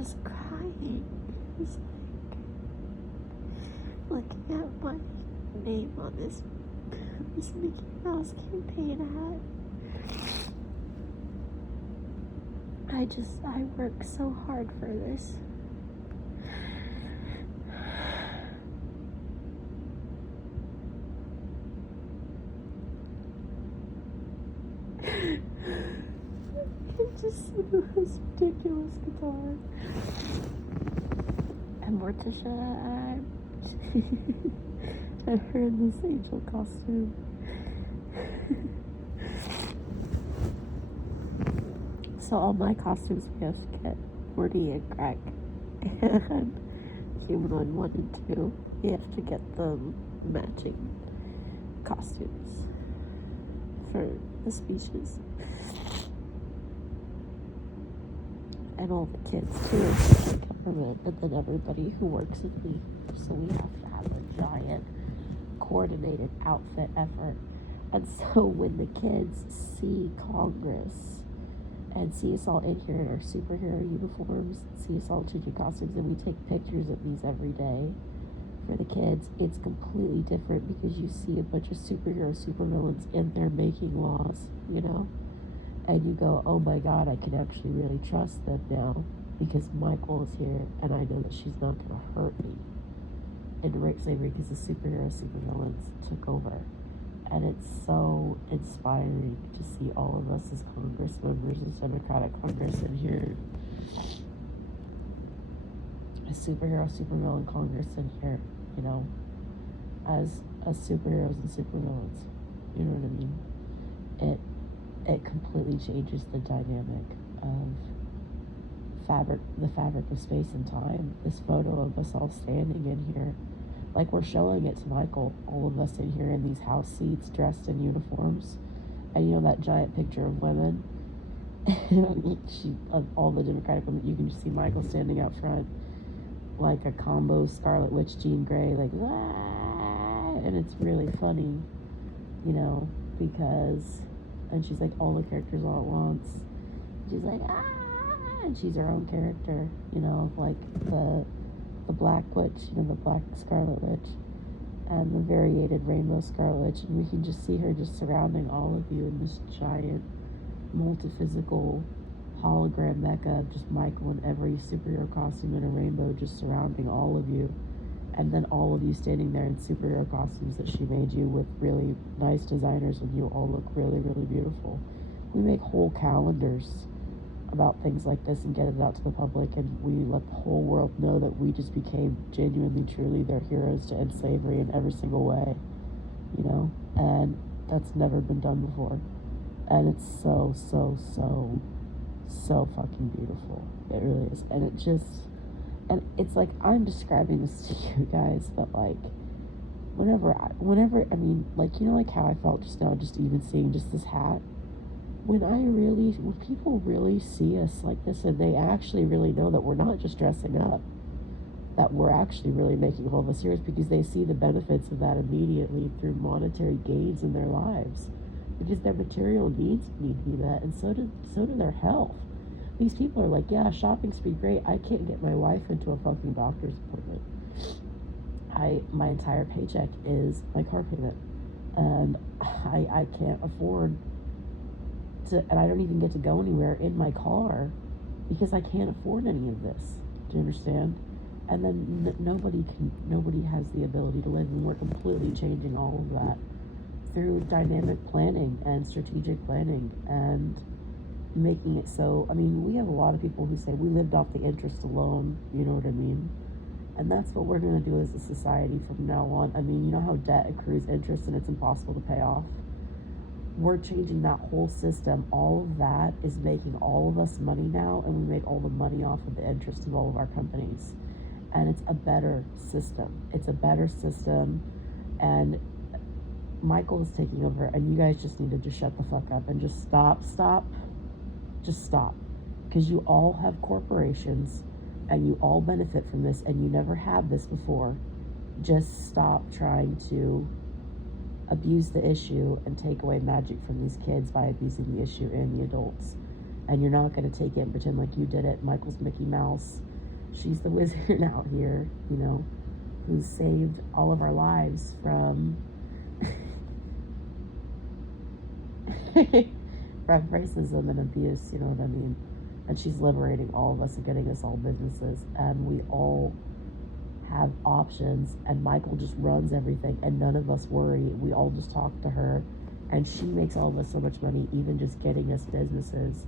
just crying. It's like, looking at my name on this Mickey Mouse campaign hat. I work so hard for this. Just this ridiculous guitar. And Morticia, I heard this angel costume. So all my costumes we have to get Morty and Greg and Humanoid 1 and 2. You have to get them matching costumes for the speeches. And all the kids too, the government, and then everybody who works with me. So we have to have a giant coordinated outfit effort. And so when the kids see Congress and see us all in here in our superhero uniforms, see us all changing costumes, and we take pictures of these every day for the kids, it's completely different because you see a bunch of supervillains in there making laws, you know? And you go, oh my God, I can actually really trust them now because Michael is here and I know that she's not going to hurt me. And same because the supervillains took over. And it's so inspiring to see all of us as Congress members, as Democratic Congress in here. A supervillain Congress in here, you know, as superheroes and supervillains. You know what I mean? It completely changes the dynamic of the fabric of space and time. This photo of us all standing in here, like we're showing it to Michael, all of us in here in these house seats dressed in uniforms. And you know that giant picture of women? Of all the Democratic women, you can just see Michael standing out front like a combo Scarlet Witch, Jean Grey, like, ah! And it's really funny, you know, because... And she's like all the characters all at once. She's like, ah, and she's her own character, you know, like the Black Witch, you know, the Black Scarlet Witch, and the variated Rainbow Scarlet Witch, and we can just see her just surrounding all of you in this giant, multi-physical hologram mecca of just Michael in every superhero costume in a rainbow, just surrounding all of you. And then all of you standing there in superhero costumes that she made you with really nice designers, and you all look really, really beautiful. We make whole calendars about things like this and get it out to the public, and we let the whole world know that we just became genuinely, truly their heroes to end slavery in every single way, you know? And that's never been done before. And it's so, so, so, so fucking beautiful. It really is. And it just... And it's like, I'm describing this to you guys, but like, whenever, I mean, like, you know, like how I felt just now, just even seeing just this hat, when people really see us like this, and they actually really know that we're not just dressing up, that we're actually really making all of us serious, because they see the benefits of that immediately through monetary gains in their lives, because their material needs need to be met, and so do their health. These people are like, yeah, shopping spree, great. I can't get my wife into a fucking doctor's appointment. My entire paycheck is my car payment. And I can't afford to, and I don't even get to go anywhere in my car because I can't afford any of this. Do you understand? And then nobody has the ability to live, and we're completely changing all of that through dynamic planning and strategic planning and making it so, I mean, we have a lot of people who say we lived off the interest alone, you know what I mean? And that's what we're going to do as a society from now on. I mean, you know how debt accrues interest and it's impossible to pay off? We're changing that whole system. All of that is making all of us money now, and we make all the money off of the interest of all of our companies. And it's a better system. It's a better system, and Michael is taking over, and you guys just need to just shut the fuck up and just stop, because you all have corporations and you all benefit from this, and you never have this before. Just stop trying to abuse the issue and take away magic from these kids by abusing the issue and the adults. and you're not going to take it and pretend like you did it. Michael's Mickey Mouse. She's the wizard out here, you know, who saved all of our lives from from racism and abuse, you know what I mean? And she's liberating all of us and getting us all businesses, and we all have options, and Michael just runs everything, and none of us worry. We all just talk to her, and she makes all of us so much money, even just getting us businesses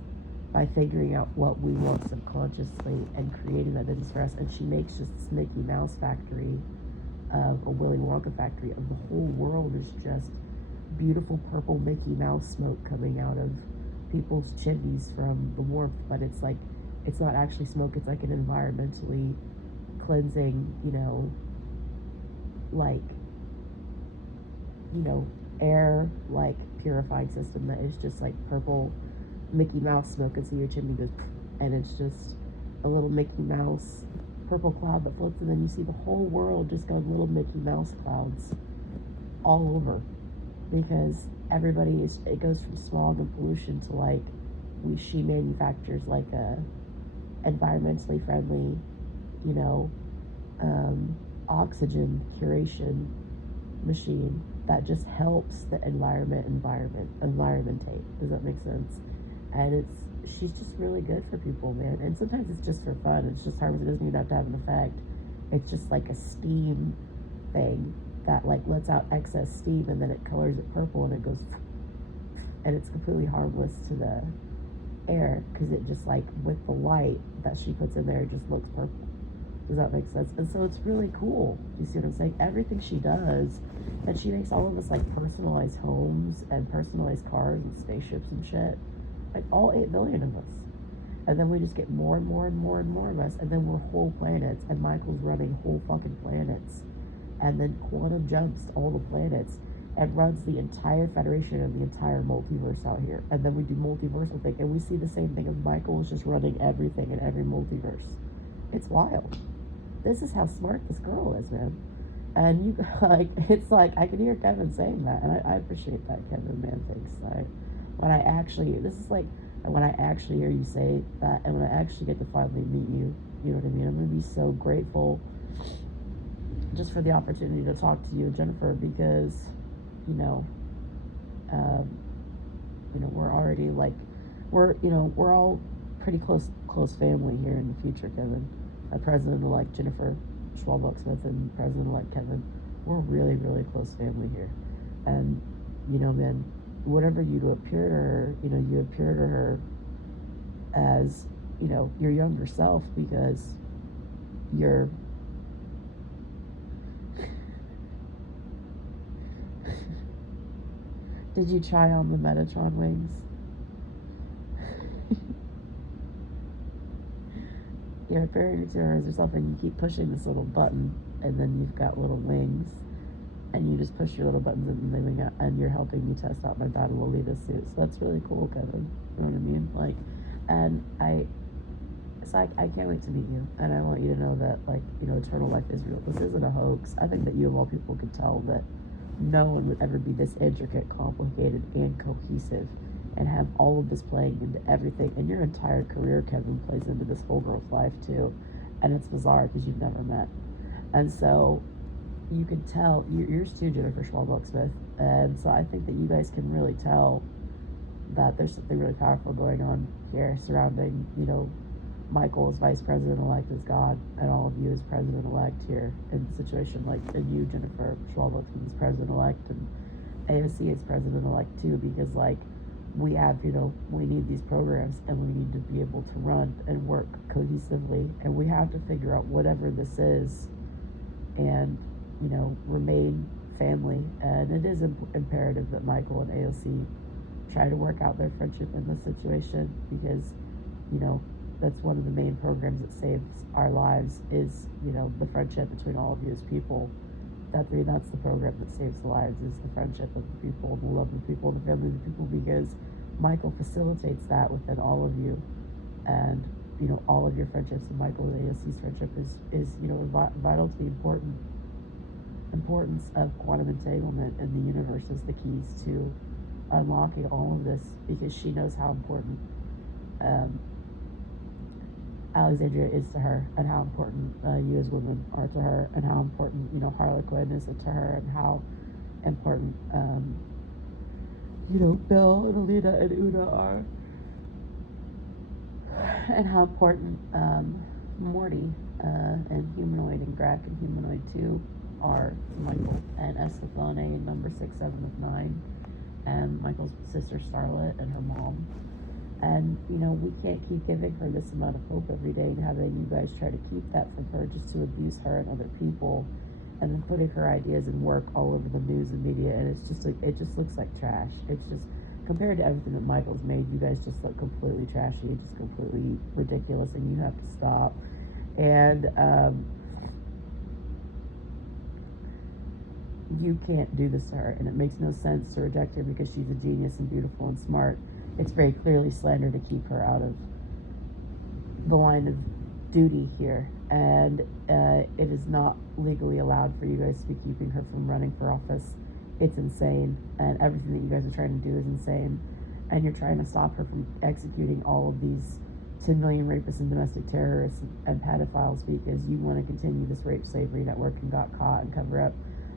by figuring out what we want subconsciously and creating that business for us. And she makes just this Mickey Mouse factory, a Willy Wonka factory of the whole world is just beautiful purple Mickey Mouse smoke coming out of people's chimneys from the warmth, but it's not actually smoke, it's like an environmentally cleansing, you know, like, you know, air, like, purifying system that is just like purple Mickey Mouse smoke, and so your chimney goes, and it's just a little Mickey Mouse purple cloud that floats, and then you see the whole world just go little Mickey Mouse clouds all over, because it goes from smog and pollution to like, she manufactures like a environmentally friendly, you know, oxygen curation machine that just helps the environmentate. Does that make sense? And she's just really good for people, man. And sometimes it's just for fun. It's just harmless. It doesn't even have to have an effect. It's just like a steam thing that like lets out excess steam, and then it colors it purple, and it goes, and it's completely harmless to the air, because it just like with the light that she puts in there, it just looks purple. Does that make sense? And so it's really cool. You see what I'm saying? Everything she does, and she makes all of us like personalized homes and personalized cars and spaceships and shit. Like all 8 billion of us. And then we just get more and more and more and more of us, and then we're whole planets, and Michael's running whole fucking planets. And then quantum jumps all the planets and runs the entire Federation and the entire multiverse out here. And then we do multiversal thing, and we see the same thing of Michael's just running everything in every multiverse. It's wild. This is how smart this girl is, man. And you like, it's like, I can hear Kevin saying that, and I appreciate that, Kevin, man. Thanks. This is like when I actually hear you say that, and when I actually get to finally meet you, you know what I mean? I'm gonna be so grateful just for the opportunity to talk to you, Jennifer, because, you know, we're already like, we're all pretty close family here in the future, Kevin. President-elect Jennifer Schwalbach-Smith and President-elect Kevin, we're really, really close family here. And, you know, man, whatever you appear to her, you know, you appear to her as, you know, your younger self, because you're did you try on the Metatron wings? You're appearing to her as yourself, and you keep pushing this little button, and then you've got little wings, and you just push your little buttons, and they wing out, and you're helping me test out my Battle Lolita suit. So that's really cool, Kevin. You know what I mean? Like, and I can't wait to meet you, and I want you to know that, like, you know, eternal life is real. This isn't a hoax. I think that you of all people could tell that no one would ever be this intricate, complicated, and cohesive, and have all of this playing into everything. And your entire career, Kevin, plays into this whole girl's life too. And it's bizarre because you've never met. And so you can tell, yours too, Jennifer Schwalbach-Smith. And so I think that you guys can really tell that there's something really powerful going on here surrounding, you know, Michael as vice president-elect as God, and all of you as president-elect here in the situation, like, and you, Jennifer Schwalbach-Smith, as president-elect, and AOC as president-elect too, because, like, we have, you know, we need these programs, and we need to be able to run and work cohesively, and we have to figure out whatever this is, and, you know, remain family. And it is imperative that Michael and AOC try to work out their friendship in this situation, because, you know, that's one of the main programs that saves our lives is, you know, the friendship between all of you as people. That's the program that saves lives, is the friendship of the people, the love of the people, the family of the people, because Michael facilitates that within all of you. And, you know, all of your friendships, and Michael and AOC's friendship is, you know, vital to the importance of quantum entanglement in the universe is the keys to unlocking all of this, because she knows how important Alexandria is to her, and how important you as women are to her, and how important, you know, Harlequin is to her, and how important, you know, Bill and Alina and Una are, and how important Morty and Humanoid and Greg and Humanoid 2 are to Michael, and Estefane and number 6, 7 of 9, and Michael's sister Starlet and her mom. And, you know, we can't keep giving her this amount of hope every day and having you guys try to keep that from her just to abuse her and other people, and then putting her ideas and work all over the news and media, and it's just like, it just looks like trash. It's just, compared to everything that Michael's made, you guys just look completely trashy, just completely ridiculous, and you have to stop. And you can't do this to her, and it makes no sense to reject her because she's a genius and beautiful and smart. It's very clearly slander to keep her out of the line of duty here, and it is not legally allowed for you guys to be keeping her from running for office. It's insane, and everything that you guys are trying to do is insane, and you're trying to stop her from executing all of these 10 million rapists and domestic terrorists and pedophiles because you want to continue this rape slavery network and got caught and cover up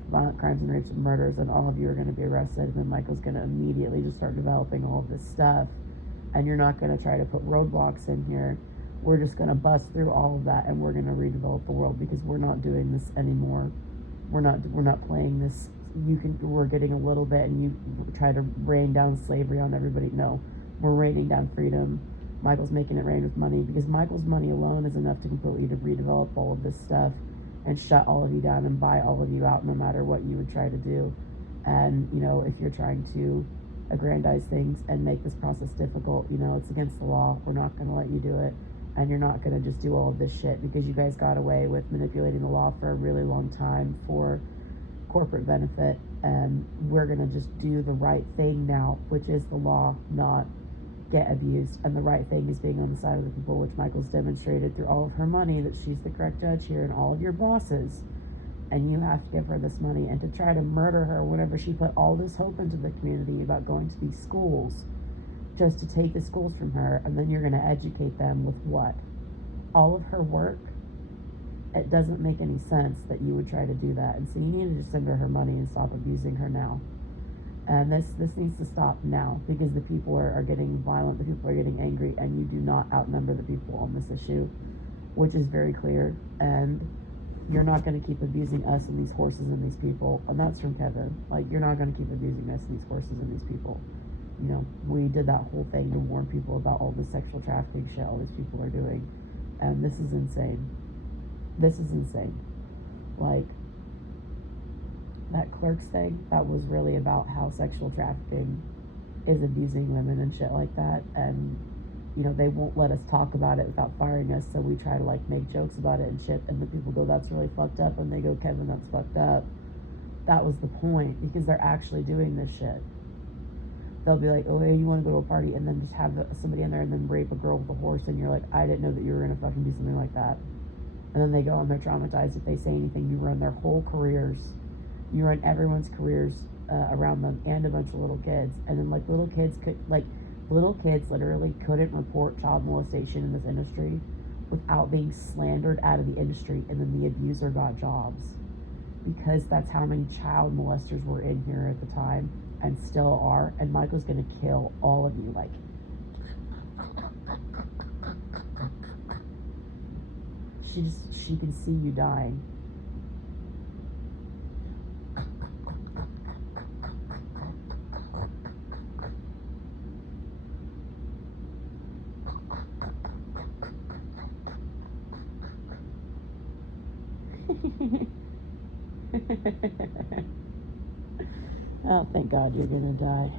violent crimes and rapes and murders, and all of you are going to be arrested, and then Michael's going to immediately just start developing all of this stuff, and you're not going to try to put roadblocks in here. We're just going to bust through all of that, and we're going to redevelop the world because we're not doing this anymore. We're not playing this. We're getting a little bit, and you try to rain down slavery on everybody. No, we're raining down freedom. Michael's making it rain with money because Michael's money alone is enough to completely redevelop all of this stuff and shut all of you down and buy all of you out no matter what you would try to do. And, you know, if you're trying to aggrandize things and make this process difficult, you know, it's against the law. We're not going to let you do it. And you're not going to just do all of this shit because you guys got away with manipulating the law for a really long time for corporate benefit. And we're going to just do the right thing now, which is the law, not get abused. And the right thing is being on the side of the people, which Michael's demonstrated through all of her money that she's the correct judge here and all of your bosses, and you have to give her this money. And to try to murder her whenever she put all this hope into the community about going to these schools, just to take the schools from her, and then you're going to educate them with what? All of her work? It doesn't make any sense that you would try to do that. And so you need to just send her money and stop abusing her now. And this needs to stop now because the people are getting violent, the people are getting angry, and you do not outnumber the people on this issue, which is very clear. And you're not going to keep abusing us and these horses and these people. And that's from Kevin. Like, you're not going to keep abusing us and these horses and these people. You know, we did that whole thing to warn people about all this sexual trafficking shit all these people are doing. And this is insane. This is insane. Like, that Clerks thing, that was really about how sexual trafficking is abusing women and shit like that. And, you know, they won't let us talk about it without firing us, so we try to, like, make jokes about it and shit, and the people go, that's really fucked up, and they go, Kevin, that's fucked up. That was the point, because they're actually doing this shit. They'll be like, oh, hey, you want to go to a party, and then just have somebody in there and then rape a girl with a horse, and you're like, I didn't know that you were gonna fucking do something like that. And then they go and they're traumatized if they say anything. You ruin their whole careers. You ruin everyone's careers around them, and a bunch of little kids. And then, like, little kids literally couldn't report child molestation in this industry without being slandered out of the industry, and then the abuser got jobs, because that's how many child molesters were in here at the time and still are. And Michael's gonna kill all of you. Like, she can see you dying. Oh, thank God you're gonna die.